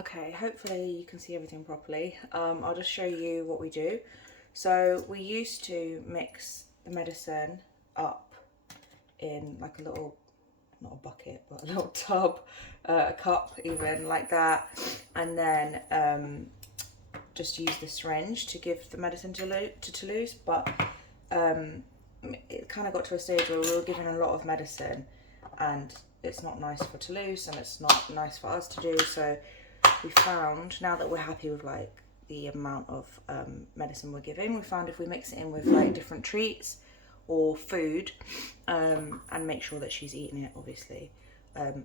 Okay, hopefully you can see everything properly. I'll just show you what we do. So we used to mix the medicine up in like a little, not a bucket, but a little tub, a cup even, like that. And then just use the syringe to give the medicine to Toulouse. But it kind of got to a stage where we were giving a lot of medicine and it's not nice for Toulouse and it's not nice for us to do. So we found, now that we're happy with like the amount of medicine we're giving, we found if we mix it in with like different treats or food and make sure that she's eating it, obviously,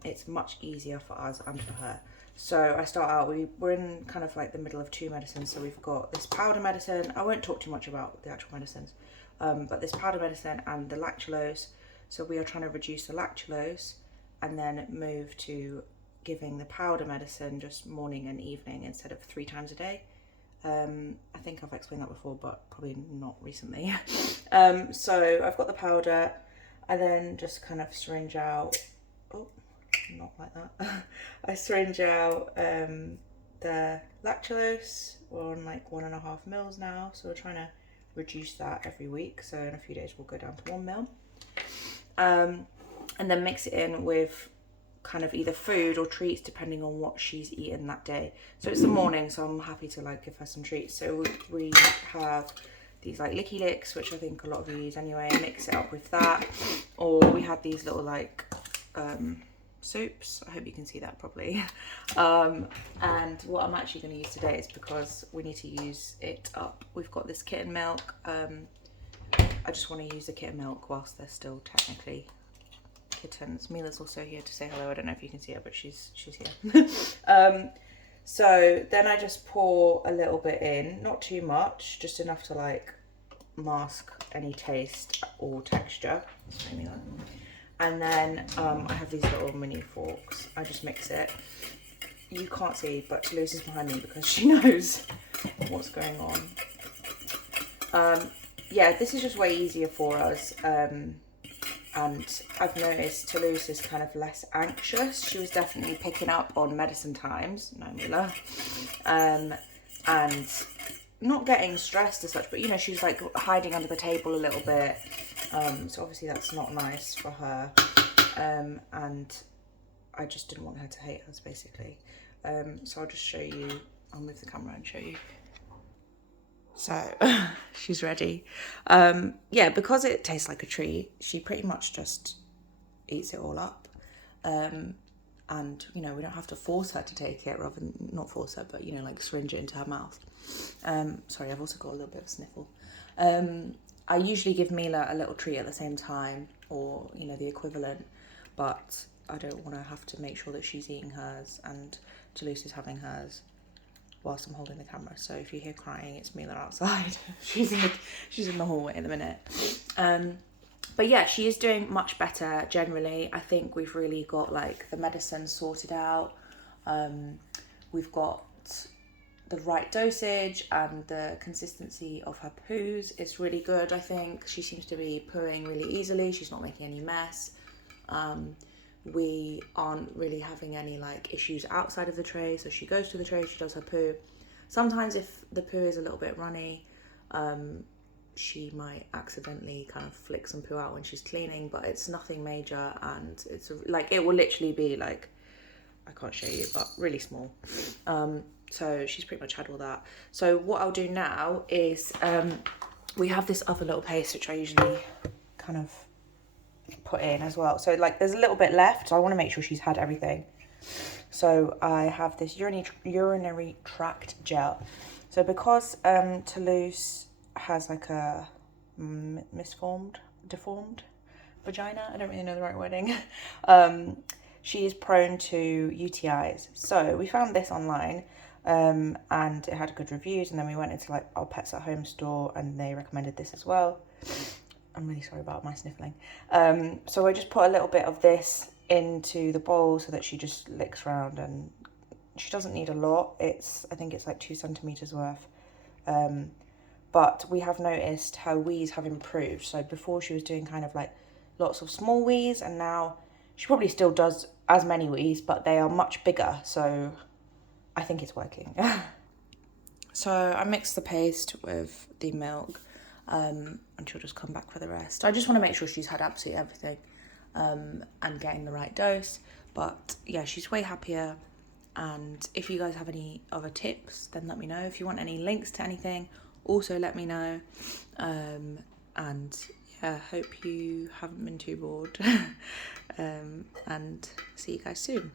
it's much easier for us and for her. So I start out, we're in kind of like the middle of two medicines. So we've got this powder medicine. I won't talk too much about the actual medicines, but this powder medicine and the lactulose. So we are trying to reduce the lactulose and then move to giving the powder medicine just morning and evening instead of 3 times a day. I think I've explained that before, but probably not recently. So I've got the powder. I then just kind of syringe out, oh, not like that. I syringe out the lactulose. We're on like 1.5 mils now, so we're trying to reduce that every week. So in a few days we'll go down to 1 mil. And then mix it in with kind of either food or treats depending on what she's eaten that day. So it's the morning, so I'm happy to like give her some treats. So we have these like licky licks, which I think a lot of you use anyway, mix it up with that. Or we had these little like soups. I hope you can see that properly. And what I'm actually going to use today is because we need to use it up. We've got this kitten milk. I just want to use the kitten milk whilst they're still technically kittens. Mila's also here to say hello. I don't know if you can see her, but she's here. So then I just pour a little bit in, not too much, just enough to like mask any taste or texture. And then I have these little mini forks. I just mix it. You can't see, but Toulouse is behind me because she knows what's going on. Yeah, this is just way easier for us. And I've noticed Toulouse is kind of less anxious. She was definitely picking up on medicine times, no Mila, and not getting stressed as such, but you know, she's like hiding under the table a little bit. So obviously that's not nice for her. And I just didn't want her to hate us, basically. So I'll just show you, I'll move the camera and show you. So she's ready. Yeah, because it tastes like a treat, she pretty much just eats it all up. And, you know, we don't have to force her to take it, rather than, not force her, but, you know, like syringe it into her mouth. Sorry, I've also got a little bit of a sniffle. I usually give Mila a little treat at the same time, or, you know, the equivalent, but I don't want to have to make sure that she's eating hers and Toulouse is having hers whilst I'm holding the camera. So if you hear crying, it's Mila outside. she's in the hallway at the minute. But yeah, she is doing much better generally. I think we've really got like the medicine sorted out. We've got the right dosage and the consistency of her poos is really good. I think she seems to be pooing really easily. She's not making any mess. We aren't really having any like issues outside of the tray. So she goes to the tray, she does her poo. Sometimes if the poo is a little bit runny, she might accidentally kind of flick some poo out when she's cleaning, but it's nothing major, and it's like, it will literally be like, I can't show you, but really small. So she's pretty much had all that. So what I'll do now is, we have this other little paste, which I usually kind of put in as well. So like there's a little bit left, so I want to make sure she's had everything. So I have this urinary tract gel. So because Toulouse has like a deformed vagina, I don't really know the right wording, she is prone to UTIs. So we found this online, and it had good reviews, and then we went into like our Pets at Home store and they recommended this as well. I'm really sorry about my sniffling. So I just put a little bit of this into the bowl so that she just licks around, and she doesn't need a lot. I think it's like 2 centimeters worth. But we have noticed her wheeze have improved. So before she was doing kind of like lots of small wheeze, and now she probably still does as many wheeze, but they are much bigger. So I think it's working. So I mixed the paste with the milk, and she'll just come back for the rest. I just want to make sure she's had absolutely everything, and getting the right dose. But yeah, she's way happier. And if you guys have any other tips, then let me know. If you want any links to anything, also let me know. And yeah, hope you haven't been too bored. And see you guys soon.